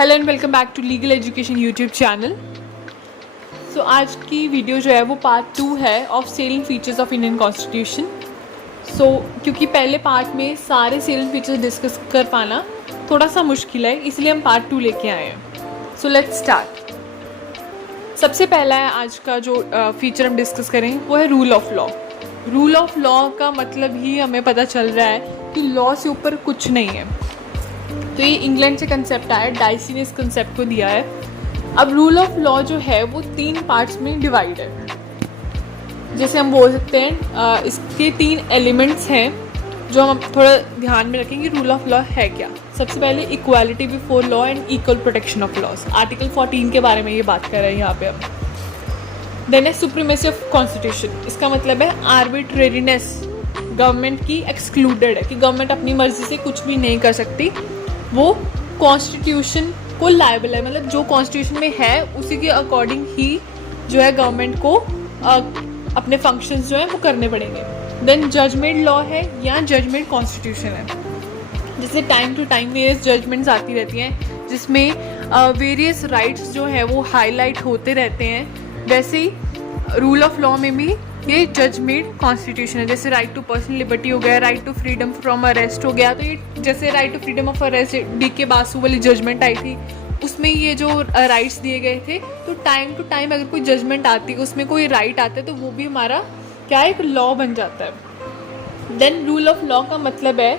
Hello and welcome back to legal education YouTube channel. So आज की video जो है वो पार्ट 2 है of salient features of Indian constitution. क्योंकि पहले पार्ट में सारे सेलिंग फीचर्स डिस्कस कर पाना थोड़ा सा मुश्किल है, इसलिए हम पार्ट 2 लेके आए हैं। So let's start. सबसे पहला है आज का जो फीचर हम डिस्कस करें वो है rule of law. Rule of law का मतलब ही हमें पता चल रहा है कि लॉ से ऊपर कुछ नहीं है। तो ये इंग्लैंड से कंसेप्ट आया, डाइसी ने इस कंसेप्ट को दिया है। अब रूल ऑफ लॉ जो है वो 3 पार्ट्स में डिवाइड है। जैसे हम बोल सकते हैं इसके 3 एलिमेंट्स हैं जो हम थोड़ा ध्यान में रखेंगे। रूल ऑफ लॉ है क्या? सबसे पहले equality before law and equal protection of laws. Article 14 के बारे में ये बात कर रहे हैं यहाँ पे हम। देन है सुप्रीमेसी ऑफ कॉन्स्टिट्यूशन। इसका मतलब है आर्बिट्रेरीनेस, गवर्नमेंट की एक्सक्लूडेड है कि गवर्नमेंट अपनी मर्जी से कुछ भी नहीं कर सकती, वो कॉन्स्टिट्यूशन को लायबल है। मतलब जो कॉन्स्टिट्यूशन में है उसी के अकॉर्डिंग ही जो है गवर्नमेंट को अपने फंक्शंस जो है वो करने पड़ेंगे। देन जजमेंट लॉ है या जजमेंट कॉन्स्टिट्यूशन है। जैसे time to time various judgements आती रहती हैं जिसमें वेरियस राइट्स जो है वो हाईलाइट होते रहते हैं, वैसे ही रूल ऑफ लॉ में भी ये जजमेंट कॉन्स्टिट्यूशन है। जैसे राइट टू पर्सनल लिबर्टी हो गया, right to freedom from arrest हो गया। तो ये जैसे right to freedom of arrest DK Basu वाली जजमेंट आई थी, उसमें ये जो राइट्स दिए गए थे। तो टाइम टू टाइम अगर कोई जजमेंट आती है, उसमें कोई राइट आता है, तो वो भी हमारा क्या एक लॉ बन जाता है। देन रूल ऑफ लॉ का मतलब है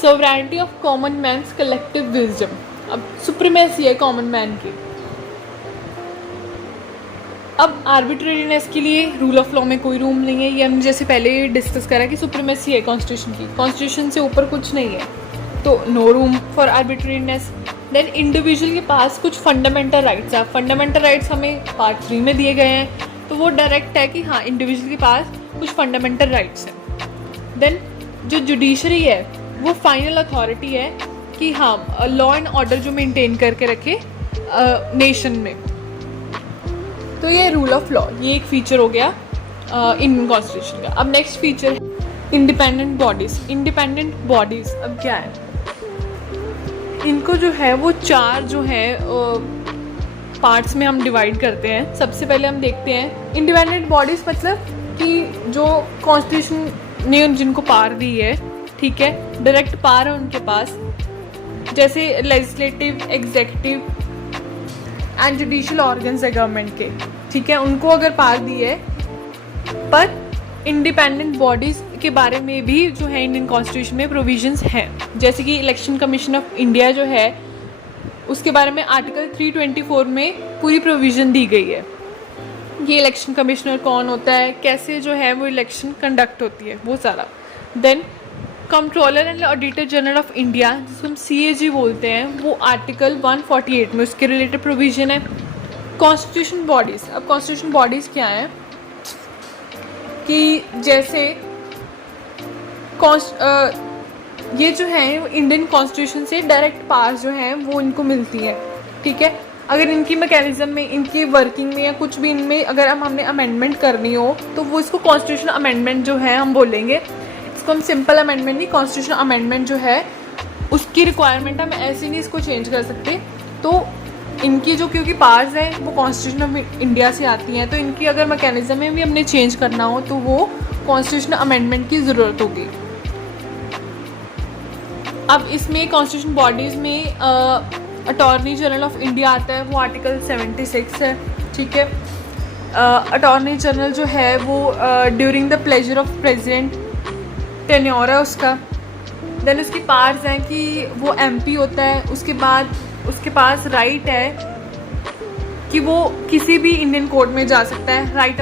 sovereignty of common man's collective wisdom. अब सुप्रीमेसी है कॉमन मैन की। अब आर्बिट्रेरीनेस के लिए रूल ऑफ लॉ में कोई रूम नहीं है। ये हमने जैसे पहले डिस्कस करा कि सुप्रीमेसी है कॉन्स्टिट्यूशन की, कॉन्स्टिट्यूशन से ऊपर कुछ नहीं है, तो no room for arbitrariness. Then individual के पास कुछ फंडामेंटल राइट्स है। फंडामेंटल राइट्स हमें पार्ट 3 में दिए गए हैं, तो वो डायरेक्ट है कि हाँ इंडिविजुअल के पास कुछ फंडामेंटल राइट्स हैं। देन जो जुडिशरी है वो फाइनल अथॉरिटी है कि हाँ लॉ एंड ऑर्डर जो मेंटेन करके रखे नेशन में। तो ये रूल ऑफ लॉ, ये एक फीचर हो गया इंडियन कॉन्स्टिट्यूशन का। अब नेक्स्ट फीचर है इंडिपेंडेंट बॉडीज़। इंडिपेंडेंट बॉडीज़ अब क्या है? इनको जो है वो 4 जो है पार्ट्स में हम डिवाइड करते हैं। सबसे पहले हम देखते हैं इंडिपेंडेंट बॉडीज़, मतलब कि जो कॉन्स्टिट्यूशन ने जिनको पावर दी है, ठीक है, डायरेक्ट पावर है उनके पास, जैसे legislative, executive and judicial organs है गवर्नमेंट के, ठीक है, उनको अगर पावर दी है। पर इंडिपेंडेंट बॉडीज़ के बारे में भी जो है इंडियन कॉन्स्टिट्यूशन में प्रोविजंस हैं। जैसे कि इलेक्शन कमीशन ऑफ इंडिया जो है उसके बारे में आर्टिकल 324 में पूरी प्रोविज़न दी गई है। ये इलेक्शन कमिश्नर कौन होता है, कैसे जो है वो इलेक्शन कंडक्ट होती है, वो सारा। Then controller and auditor general of India, जिसको हम CAG बोलते हैं, वो आर्टिकल 148 में उसके रिलेटेड प्रोविज़न है। Constitution bodies. अब कॉन्स्टिट्यूशन बॉडीज़ क्या हैं कि जैसे ये जो है इंडियन कॉन्स्टिट्यूशन से डायरेक्ट पावर जो हैं वो इनको मिलती है, ठीक है। अगर इनकी मैकेनिज्म में, इनकी वर्किंग में या कुछ भी इनमें अगर हमने अमेंडमेंट करनी हो तो वो इसको कॉन्स्टिट्यूशन अमेंडमेंट जो है हम बोलेंगे। इसको हम सिंपल अमेंडमेंट नहीं, कॉन्स्टिट्यूशन अमेंडमेंट जो है उसकी रिक्वायरमेंट हम ऐसे नहीं इसको चेंज कर सकते। तो इनकी जो क्योंकि पावर्स हैं वो कॉन्स्टिट्यूशन ऑफ इंडिया से आती हैं, तो इनकी अगर मैकेनिज्म में भी हमने चेंज करना हो तो वो कॉन्स्टिट्यूशन अमेंडमेंट की ज़रूरत होगी। अब इसमें कॉन्स्टिट्यूशन बॉडीज़ में अटॉर्नी जनरल ऑफ इंडिया आता है, वो आर्टिकल 76 है, ठीक है। अटॉर्नी जनरल जो है वो during the pleasure of president tenure है उसका। देन उसकी पावर्स हैं कि वो MP होता है। उसके बाद उसके पास राइट है कि वो किसी भी इंडियन कोर्ट में जा सकता है, right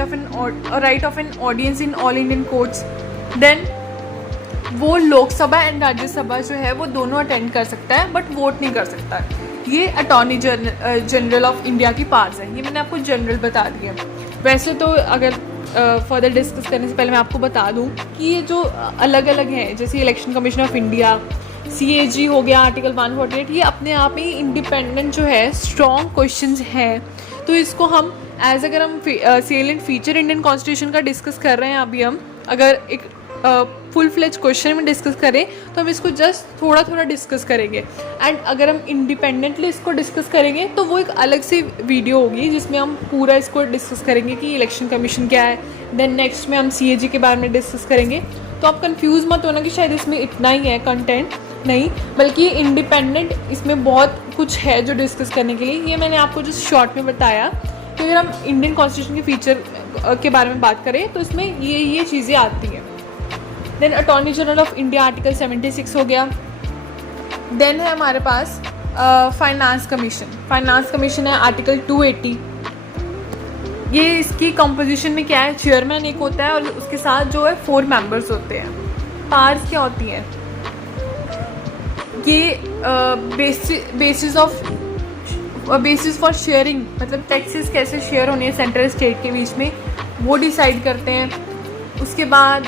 of an audience in all Indian courts. Then वो लोकसभा एंड राज्यसभा जो है वो दोनों अटेंड कर सकता है, बट वोट नहीं कर सकता। ये अटॉर्नी जनरल ऑफ इंडिया की पावर्स है। ये मैंने आपको जनरल बता दिया। वैसे तो अगर फर्दर डिस्कस करने से पहले मैं आपको बता दूं कि ये जो अलग अलग हैं, जैसे election commission of India, CAG हो गया, आर्टिकल 148, ये अपने आप ही इंडिपेंडेंट जो है स्ट्रॉन्ग क्वेश्चंस हैं। तो इसको हम अगर हम सेलिएंट फीचर इंडियन कॉन्स्टिट्यूशन का डिस्कस कर रहे हैं अभी हम, अगर एक फुल फ्लेज क्वेश्चन में डिस्कस करें तो हम इसको जस्ट थोड़ा थोड़ा डिस्कस करेंगे। एंड अगर हम इंडिपेंडेंटली इसको डिस्कस करेंगे तो वो एक अलग सी वीडियो होगी जिसमें हम पूरा इसको डिस्कस करेंगे कि इलेक्शन कमीशन क्या है। देन नेक्स्ट में हम CAG के बारे में डिस्कस करेंगे। तो आप कंफ्यूज मत होना कि शायद इसमें इतना ही है कंटेंट, नहीं, बल्कि इंडिपेंडेंट इसमें बहुत कुछ है जो डिस्कस करने के लिए। ये मैंने आपको जो शॉर्ट में बताया कि अगर हम इंडियन कॉन्स्टिट्यूशन के फीचर के बारे में बात करें तो इसमें ये चीज़ें आती हैं। Then attorney general of India article 76 हो गया। देन है हमारे पास फाइनेंस कमीशन। फाइनेंस कमीशन है आर्टिकल 280। ये इसकी कंपोजिशन में क्या है, चेयरमैन एक होता है और उसके साथ जो है 4 मेंबर्स होते हैं। पार्स क्या होती हैं, ये बेसिस फॉर शेयरिंग, मतलब टैक्सेस कैसे शेयर होने हैं सेंट्रल स्टेट के बीच में, वो डिसाइड करते हैं। उसके बाद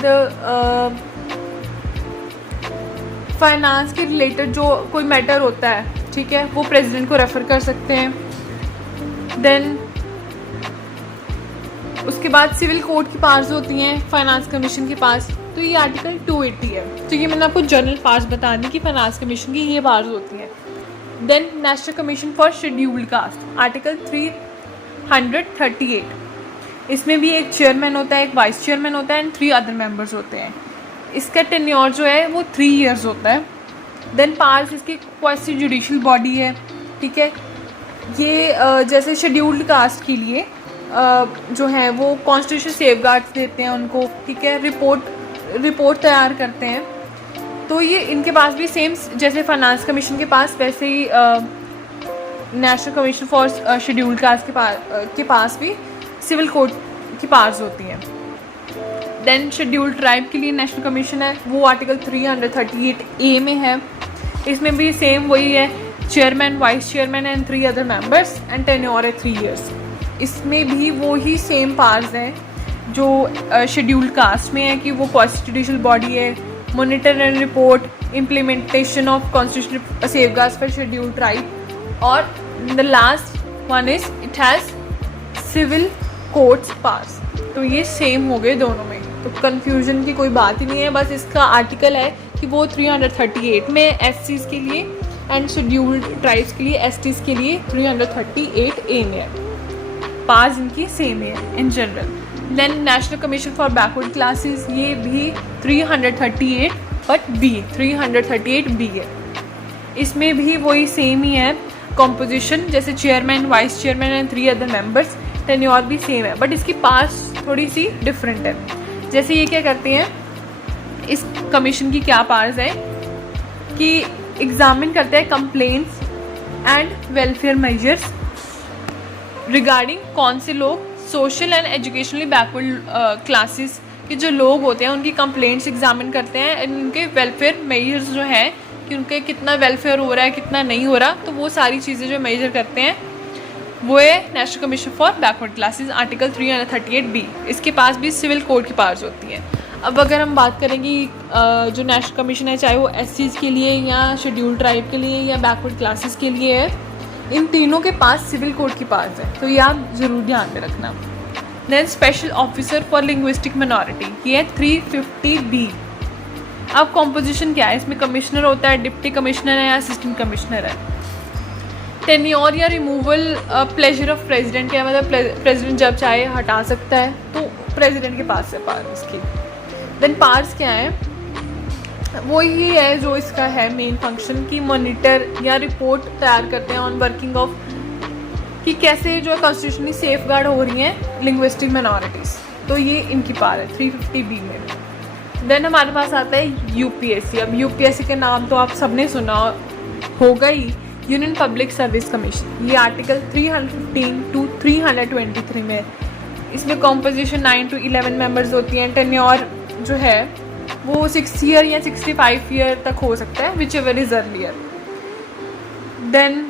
फाइनेंस के रिलेटेड जो कोई मैटर होता है, ठीक है, वो प्रेसिडेंट को रेफर कर सकते हैं। देन उसके बाद सिविल कोर्ट की पावर्स होती हैं फाइनेंस कमीशन के पास, तो ये आर्टिकल 280 है। तो ये मैंने आपको जनरल पावर्स बता दी कि फाइनेंस कमीशन की ये पावर्स होती हैं। Then national commission for scheduled caste article 338। इसमें भी एक चेयरमैन होता है, एक वाइस चेयरमैन होता है एंड 3 अदर मेंबर्स होते हैं। इसका टेन्योर जो है वो 3 ईयर्स होता है। देन पावर्स इसकी क्वासी जुडिशियल बॉडी है, ठीक है। ये जैसे शेड्यूल्ड कास्ट के लिए जो है वो कॉन्स्टिट्यूशन सेफगार्ड्स देते हैं उनको, ठीक है, रिपोर्ट तैयार करते हैं। तो ये इनके पास भी सेम जैसे फाइनेंस कमीशन के पास, वैसे ही national commission for scheduled caste के पास भी सिविल कोर्ट की पावर्स होती हैं। देन शेड्यूल्ड ट्राइब के लिए नेशनल कमीशन है, वो आर्टिकल 338A में है। इसमें भी सेम वही है, chairman, vice chairman and 3 other members and tenure है 3 ईयर्स। इसमें भी वो ही सेम पावर्स हैं जो शेड्यूल्ड कास्ट में है कि वो कॉन्स्टिट्यूशनल बॉडी है, monitor and report, implementation of constitutional safeguards for scheduled tribe, और the last one is it has civil courts powers. तो ये सेम हो गए दोनों में, तो कन्फ्यूजन की कोई बात ही नहीं है। बस इसका आर्टिकल है कि वो 338 में SCs के लिए एंड शेड्यूल्ड ट्राइब्स के लिए, STs के लिए 338A में है। पावर्स इनकी सेम है in general. Then national commission for backward classes, ये भी 338 बट B 338B है। इसमें भी वही सेम ही है कॉम्पोजिशन, जैसे chairman, vice chairman and 3 other members. Tenure भी सेम है बट इसकी पावर्स थोड़ी सी डिफरेंट है। जैसे ये क्या करते हैं, इस कमीशन की क्या पावर्स है कि एग्जामिन करते हैं complaints and welfare measures regarding कौन से लोग social and educationally backward classes के जो लोग होते हैं उनकी कंप्लेंट्स एग्जामिन करते हैं। उनके वेलफेयर मेजर्स जो हैं कि उनके कितना वेलफेयर हो रहा है, कितना नहीं हो रहा, तो वो सारी चीज़ें जो मेजर करते हैं वो है national commission for backward classes article 338B। इसके पास भी सिविल कोर्ट की पावर्स होती हैं। अब अगर हम बात करेंगे जो नेशनल कमीशन है, चाहे वो SCs के लिए या शेड्यूल्ड ट्राइब के लिए या बैकवर्ड क्लासेस के लिए है, इन तीनों के पास सिविल कोर्ट की पावर्स है, तो ये आप ज़रूर ध्यान में रखना। Then special officer for linguistic minority, ये है 350B। अब कॉम्पोजिशन क्या है, इसमें कमिश्नर होता है, डिप्टी कमिश्नर है या असिस्टेंट कमिश्नर है। टेन्योर या रिमूवल प्लेजर ऑफ प्रेसिडेंट है, मतलब प्रेसिडेंट जब चाहे हटा सकता है, तो प्रेसिडेंट के पास है पावर इसकी। देन पावर्स क्या है, वो ही है जो इसका है मेन फंक्शन की मॉनिटर या रिपोर्ट तैयार करते हैं ऑन वर्किंग ऑफ कि कैसे जो है कॉन्स्टिट्यूशनली सेफ गार्ड हो रही हैं लिंग्विस्टिक मिनॉरिटीज़, तो ये इनकी पावर है 350B में। देन हमारे पास आता है UPSC। अब UPSC के नाम तो आप सबने सुना होगा ही, यूनियन पब्लिक सर्विस कमीशन। ये आर्टिकल 315 to 323 में, इसमें कॉम्पोजिशन 9 to 11 मेंबर्स होती हैं। टेन्योर जो है वो 6 ईयर या 65 ईयर तक हो सकता है, whichever is earlier. Then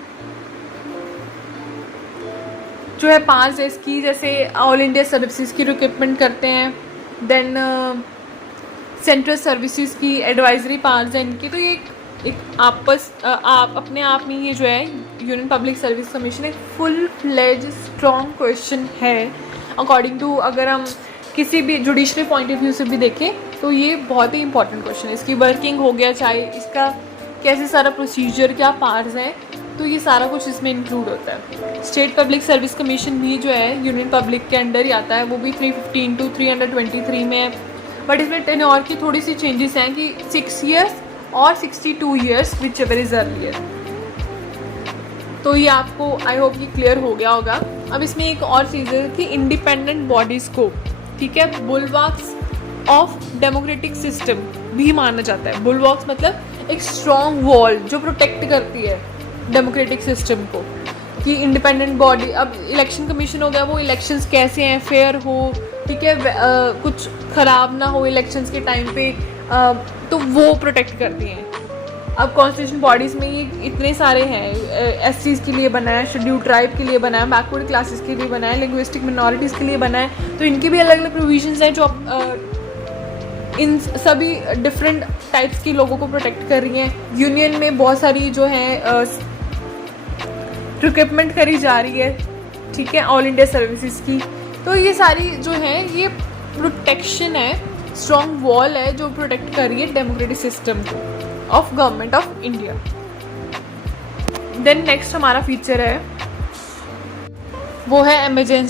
जो है 5 इसकी जैसे ऑल इंडिया सर्विसेज की रिक्रूटमेंट करते हैं। देन सेंट्रल सर्विसेज की एडवाइजरी पावर्स है इनकी। तो ये एक आप अपने आप में ये जो है यूनियन पब्लिक सर्विस कमीशन एक फुल फ्लेज स्ट्रॉन्ग क्वेश्चन है अकॉर्डिंग टू, अगर हम किसी भी जुडिशरी पॉइंट ऑफ व्यू से भी देखें तो ये बहुत ही इंपॉर्टेंट क्वेश्चन है। इसकी वर्किंग हो गया, चाहे इसका कैसे सारा प्रोसीजर, क्या पार्ट्स हैं, तो ये सारा कुछ इसमें इंक्लूड होता है। स्टेट पब्लिक सर्विस कमीशन भी जो है यूनियन पब्लिक के अंडर ही आता है, वो भी 315 to 323 में है, बट इसमें टेन्योर की थोड़ी सी चेंजेस हैं कि 6 years और 62 years which ever is earlier. तो ये आपको आई होप ये क्लियर हो गया होगा। अब इसमें एक और चीज़ है कि इंडिपेंडेंट बॉडीज़ को, ठीक है, बुलवॉक्स ऑफ डेमोक्रेटिक सिस्टम भी माना जाता है। बुलवॉक्स मतलब एक स्ट्रॉन्ग वॉल जो प्रोटेक्ट करती है डेमोक्रेटिक सिस्टम को, कि इंडिपेंडेंट बॉडी। अब इलेक्शन कमीशन हो गया, वो इलेक्शंस कैसे हैं, फेयर हो, ठीक है, कुछ ख़राब ना हो इलेक्शंस के टाइम पे, तो वो प्रोटेक्ट करती हैं। अब कॉन्स्टिट्यूशन बॉडीज़ में ये इतने सारे हैं, एससीज़ के लिए बना है, शेड्यूल ट्राइब के लिए बना है, बैकवर्ड क्लासेस के लिए बना है, लिंग्विस्टिक मिनॉरिटीज़ के लिए बना है, तो इनकी भी अलग अलग प्रोविजंस हैं जो इन सभी डिफरेंट टाइप्स की लोगों को प्रोटेक्ट कर रही हैं। यूनियन में बहुत सारी जो है रिक्रूटमेंट करी जा रही है, ठीक है, ऑल इंडिया सर्विसेज की। तो ये सारी जो है ये प्रोटेक्शन है, स्ट्रॉन्ग वॉल है जो प्रोटेक्ट कर रही है democratic system of government of India. Then next हमारा फीचर है वो है इमरजेंसी